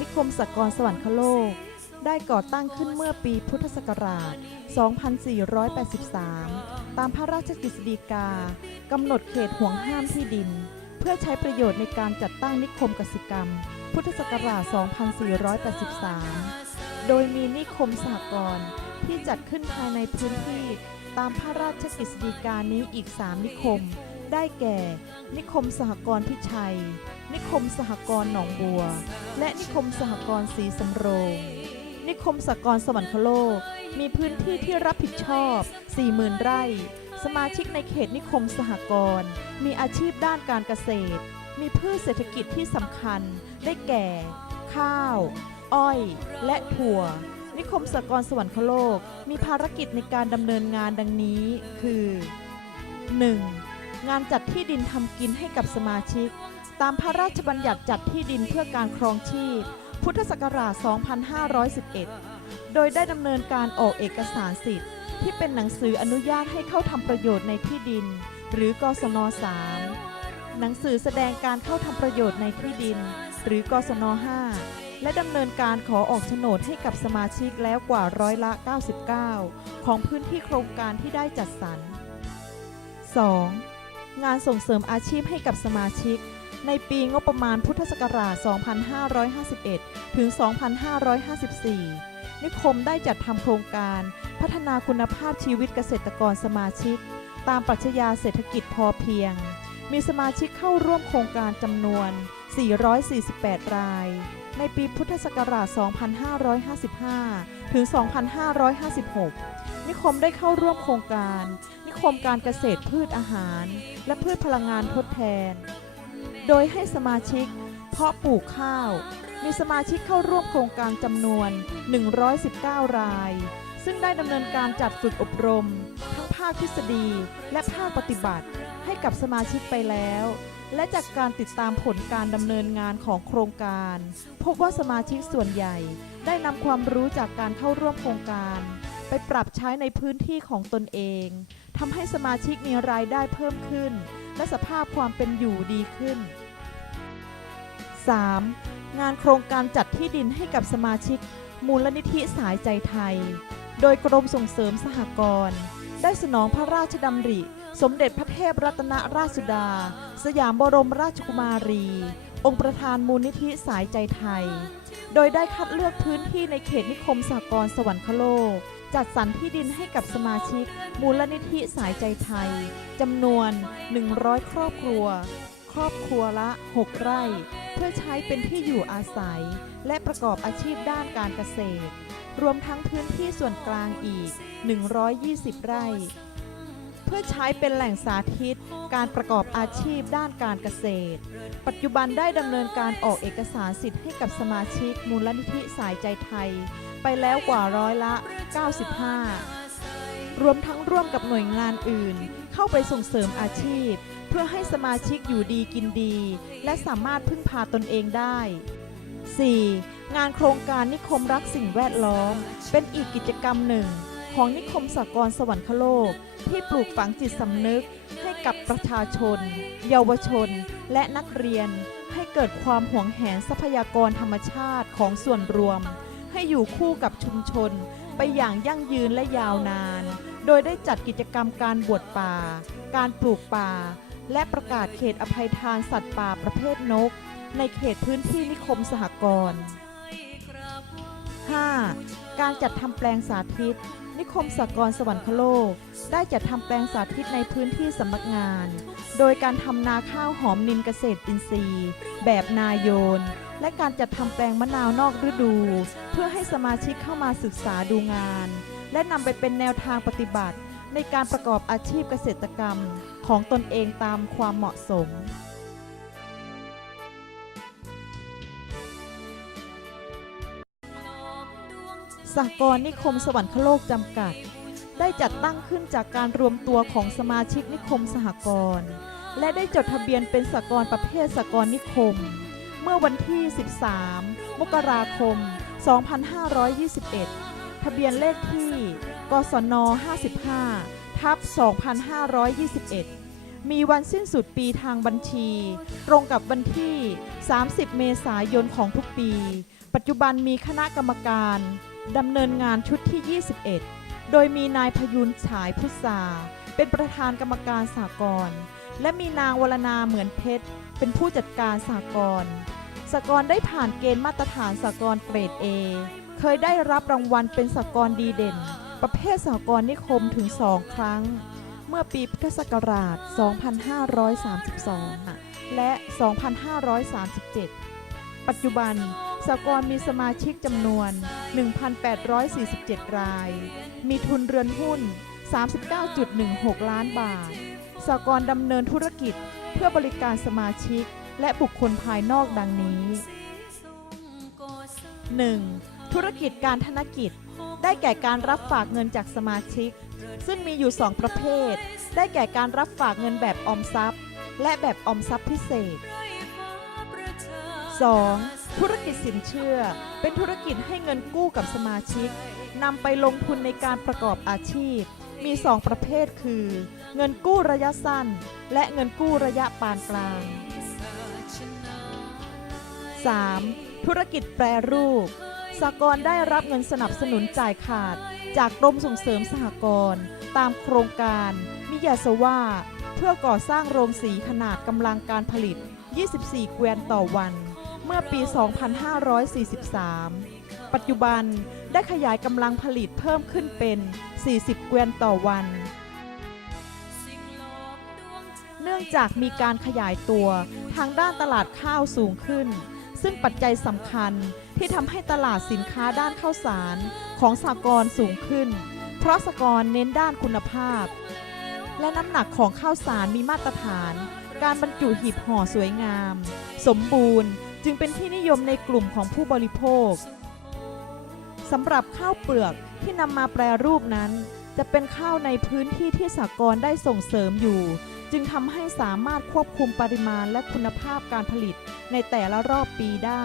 นิคมสหกรณ์สวรรคโลก ได้ก่อตั้งขึ้นเมื่อปีพุทธศักราช 2483 ตามพระราชกฤษฎีกากำหนดเขตห่วงห้ามที่ดิน เพื่อใช้ประโยชน์ในการจัดตั้งนิคมกสิกรรม พุทธศักราช 2483 โดยมีนิคมสหกรณ์ที่จัดขึ้นภายในพื้นที่ ตามพระราชกฤษฎีกานี้อีก 3 นิคม ได้แก่ นิคมสหกรณ์พิชัย นิคมสหกรณ์หนองบัว และนิคมสหกรณ์สีสำโรง นิคมสหกรณ์สวรรคโลก มีพื้นที่ที่รับผิดชอบ 40,000 ไร่ สมาชิกในเขตนิคมสหกรณ์มีอาชีพด้านการเกษตร มีพืชเศรษฐกิจที่สำคัญ ได้แก่ ข้าว อ้อย และถั่ว นิคมสหกรณ์สวรรคโลก มีภารกิจในการดำเนินงานดังนี้ คือ 1. งานจัดที่ดินทำกินให้กับสมาชิก ตามพระราชบัญญัติจัดที่ดินเพื่อการครองชีพ พุทธศักราช 2511 โดยได้ดำเนินการออกเอกสารสิทธิ์ ที่เป็นหนังสืออนุญาตให้เข้าทำประโยชน์ในที่ดิน หรือกศน3หนังสือแสดงการเข้าทำประโยชน์ในที่ดิน หรือกศน5และดำเนินการขอออกโฉนดให้กับสมาชิกแล้วกว่าร้อยละ 99 ของพื้นที่โครงการที่ได้จัดสรร 2. งานส่งเสริมอาชีพให้กับสมาชิก ในปีงบประมาณพุทธศักราช 2551 ถึง 2554 นิคมได้จัดทำโครงการพัฒนาคุณภาพชีวิตเกษตรกรสมาชิก ตามปรัชญาเศรษฐกิจพอเพียง มีสมาชิกเข้าร่วมโครงการจำนวน 448 ราย ในปีพุทธศักราช 2555 ถึง 2556 นิคมได้เข้าร่วมโครงการ นิคมการเกษตรพืชอาหาร และพืชพลังงานทดแทน โดยให้สมาชิก เพาะปลูกข้าว มีสมาชิกเข้าร่วมโครงการจำนวน 119 ราย ซึ่งได้ดำเนินการจัดฝึกอบรม ทั้งภาคทฤษฎีและภาคปฏิบัติให้กับสมาชิกไปแล้ว และจากการติดตามผลการดำเนินงานของโครงการ พบว่าสมาชิกส่วนใหญ่ได้นำความรู้จากการเข้าร่วมโครงการ ไปปรับใช้ในพื้นที่ของตนเองทำให้สมาชิกมีรายได้เพิ่มขึ้น และสภาพความเป็นอยู่ดีขึ้น 3. งานโครงการจัดที่ดินให้กับสมาชิก มูลนิธิสายใจไทย โดยกรมส่งเสริมสหกรณ์ได้สนองพระราชดำริ สมเด็จพระเทพรัตนราชสุดา สยามบรมราชกุมารี องค์ประธานมูลนิธิสายใจไทย โดยได้คัดเลือกพื้นที่ในเขตนิคมสหกรณ์สวรรคโลก จัดสรรที่ดินให้กับสมาชิก มูลนิธิสายใจไทยจำนวน 100 ครอบครัว ครอบครัวละ 6 ไร่ เพื่อใช้เป็นที่อยู่อาศัย และประกอบอาชีพด้านการเกษตร รวมทั้งพื้นที่ส่วนกลางอีก 120 ไร่ เพื่อใช้เป็นแหล่งสาธิต การประกอบอาชีพด้านการเกษตร ปัจจุบันได้ดำเนินการออกเอกสารสิทธิ์ให้กับสมาชิกมูลนิธิสายใจไทย ไปแล้วกว่าร้อยละ 95 รวมทั้งร่วมกับหน่วยงานอื่น เข้าไปส่งเสริมอาชีพ เพื่อให้สมาชิกอยู่ดีกินดี และสามารถพึ่งพาตนเองได้ 4. งานโครงการนิคมรักสิ่งแวดล้อม เป็นอีกกิจกรรมหนึ่ง ของนิคมสากรสวรรคโลก ที่ปลูกฝังจิตสำนึกให้กับประชาชน เยาวชน และนักเรียนให้เกิดความหวงแหนทรัพยากรธรรมชาติของส่วนรวม ให้อยู่คู่กับชุมชน ไปอย่างยั่งยืนและยาวนาน โดยได้จัดกิจกรรมการบวชป่า การปลูกป่า และประกาศเขตอภัยทานสัตว์ป่าประเภทนก ในเขตพื้นที่นิคมสหกรณ์ 5. การจัดทำแปลงสาธิต นิคมสหกรณ์สวรรคโลก ได้จัดทำแปลงสาธิตในพื้นที่สำนักงาน โดยการทำนาข้าวหอมนินเกษตรอินทรีย์ แบบนายโยน และการจัดทำแปลงมะนาวนอกฤดู เพื่อให้สมาชิกเข้ามาศึกษาดูงาน และนำไปเป็นแนวทางปฏิบัติ ในการประกอบอาชีพเกษตรกรรมของตนเองตามความเหมาะสมสหกรณ์นิคมสวรรคโลกจำกัด ได้จัดตั้งขึ้นจากการรวมตัวของสมาชิกนิคมสหกรณ์และได้จดทะเบียนเป็นสหกรณ์ประเภทสหกรณ์นิคม เมื่อวันที่ 13 มกราคม 2521 ทะเบียนเลขที่กศน55 ทับ 2521 มีวันสิ้นสุดปีทางบัญชี ตรงกับวันที่ 30 เมษายนของทุกปี ปัจจุบันมีคณะกรรมการดำเนินงานชุดที่ 21 โดยมีนายพยุนฉายพุทราเป็นประธานกรรมการสากลและมีนางวรนาเหมือนเพชร เป็นผู้จัดการสากลสากลได้ผ่านเกณฑ์มาตรฐานสากลเกรด A เคยได้รับรางวัลเป็นสากลดีเด่น ประเภทสากลนิคมถึง2ครั้ง เมื่อปีพุทธศักราช 2532 และ 2537 ปัจจุบันสากลมีสมาชิกจำนวน 1,847 ราย มีทุนเรือนหุ้น 39.16 ล้านบาทสากลดำเนินธุรกิจ เพื่อบริการสมาชิกและบุคคลภายนอกดังนี้ 1. ธุรกิจการธนกิจ ได้แก่การรับฝากเงินจากสมาชิก ซึ่งมีอยู่ 2 ประเภท ได้แก่การรับฝากเงินแบบออมทรัพย์ และแบบออมทรัพย์พิเศษ 2. ธุรกิจสินเชื่อ เป็นธุรกิจให้เงินกู้กับสมาชิกนำไปลงทุนในการประกอบอาชีพ มี 2 ประเภทคือ เงินกู้ระยะสั้น และเงินกู้ระยะปานกลาง 3. ธุรกิจแปรรูป สหกรณ์ได้รับเงินสนับสนุนจ่ายขาด จากกรมส่งเสริมสหกรณ์ตามโครงการ มิยาสว่า เพื่อก่อสร้างโรงสีขนาดกำลังการผลิต 24 เกวียนต่อวัน เมื่อปี 2543 ปัจจุบันได้ขยายกำลังผลิตเพิ่มขึ้นเป็น 40 เกวียนต่อวัน เนื่องจากมีการขยายตัวทางด้านตลาดข้าวสูงขึ้น ซึ่งปัจจัยสำคัญที่ทำให้ตลาดสินค้าด้านข้าวสารของสากลสูงขึ้น เพราะสากลเน้นด้านคุณภาพ และน้ำหนักของข้าวสารมีมาตรฐาน การบรรจุหีบห่อสวยงาม สมบูรณ์จึงเป็นที่นิยมในกลุ่มของผู้บริโภคสำหรับข้าวเปลือกที่นำมาแปรรูปนั้น จะเป็นข้าวในพื้นที่ที่สากลได้ส่งเสริมอยู่ จึงทำให้สามารถควบคุมปริมาณและคุณภาพการผลิตในแต่ละรอบปีได้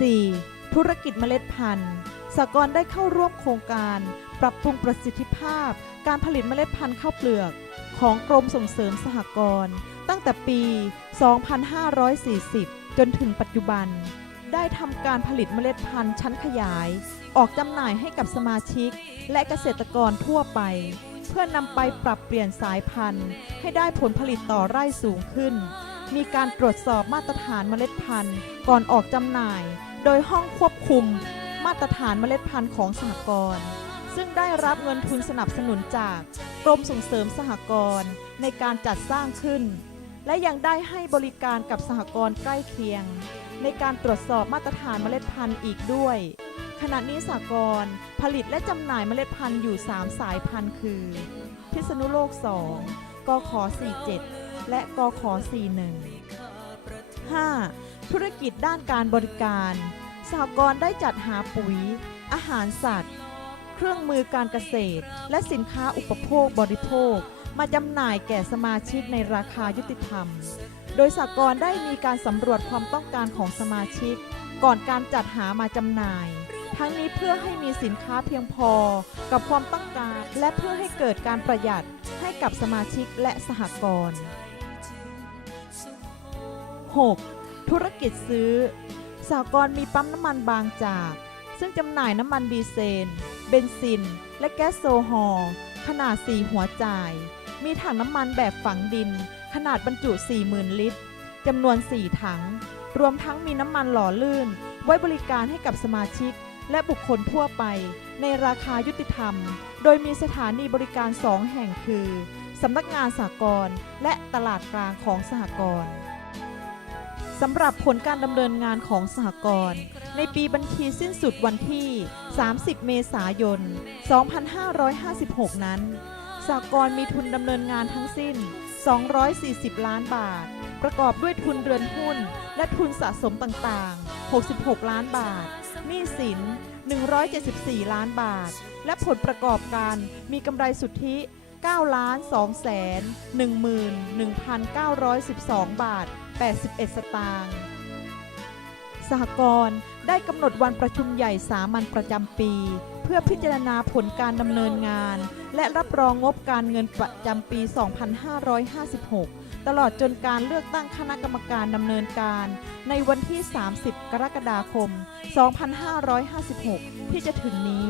4. ธุรกิจเมล็ดพันธุ์สากลได้เข้าร่วมโครงการ ปรับปรุงประสิทธิภาพ การผลิตเมล็ดพันธุ์ข้าวเปลือก ของกรมส่งเสริมสหกรณ์ตั้งแต่ปี 2540 จนถึงปัจจุบัน ได้ทำการผลิตเมล็ดพันธุ์ชั้นขยาย ออกจำหน่ายให้กับสมาชิก และเกษตรกรทั่วไป เพื่อนำไปปรับเปลี่ยนสายพันธุ์ ให้ได้ผลผลิตต่อไร่สูงขึ้น มีการตรวจสอบมาตรฐานเมล็ดพันธุ์ ก่อนออกจำหน่าย โดยห้องควบคุม มาตรฐานเมล็ดพันธุ์ของสหกรณ์ซึ่งได้รับเงินทุนสนับสนุนจากกรมส่งเสริมสหกรณ์ในการจัดสร้างขึ้น และยังได้ให้บริการกับสหกรณ์ใกล้เคียง ในการตรวจสอบมาตรฐานเมล็ดพันธุ์อีกด้วย ขณะนี้สหกรผลิตและจำหน่ายเมล็ดพันธุ์อยู่ 3 สายพันธุ์คือ พิษณุโลก 2 กข47 และกข41 5. ธุรกิจด้านการบริการสหกรณ์ได้จัดหาปุ๋ย อาหารสัตว์ เครื่องมือการเกษตร และสินค้าอุปโภคบริโภค มาจำหน่ายแก่สมาชิกในราคายุติธรรม โดยสหกรณ์ได้มีการสำรวจความต้องการของสมาชิก ก่อนการจัดหามาจำหน่าย ทั้งนี้เพื่อให้มีสินค้าเพียงพอกับความต้องการ และเพื่อให้เกิดการประหยัดให้กับสมาชิกและสหกรณ์ 6. ธุรกิจซื้อ สหกรณ์มีปั๊มน้ำมันบางจาก ซึ่งจำหน่ายน้ำมันดีเซลเบนซิน และแก๊สโซฮอล์ขนาด 4 หัวจ่าย มีถังน้ำมันแบบฝังดิน ขนาดบรรจุ 40,000 ลิตรจำนวน 4 ถัง รวมทั้งมีน้ำมันหล่อลื่น ไว้บริการให้กับสมาชิก และบุคคลทั่วไป ในราคายุติธรรม โดยมีสถานีบริการ2แห่งคือ สำนักงานสหกรณ์และตลาดกลางของสหกรณ์สำหรับผลการดำเนินงานของสหกรณ์ในปีบัญชีสิ้นสุดวันที่ 30 เมษายน 2556 นั้น สหกรณ์มีทุนดำเนินงานทั้งสิ้น 240 ล้านบาท ประกอบด้วยทุนเรือนหุ้น และทุนสะสมต่างๆ 66 ล้านบาท หนี้สิน 174 ล้านบาท และผลประกอบการมีกำไรสุทธิ9ล้าน2แสน11,912 บาท 81 สตางค์สหกรณ์ ได้กำหนดวันประชุมใหญ่สามัญประจำปี เพื่อพิจารณาผลการดำเนินงาน และรับรองงบการเงินประจำปี 2556 ตลอดจนการเลือกตั้งคณะกรรมการดำเนินการ ในวันที่ 30 กรกฎาคม 2556 ที่จะถึงนี้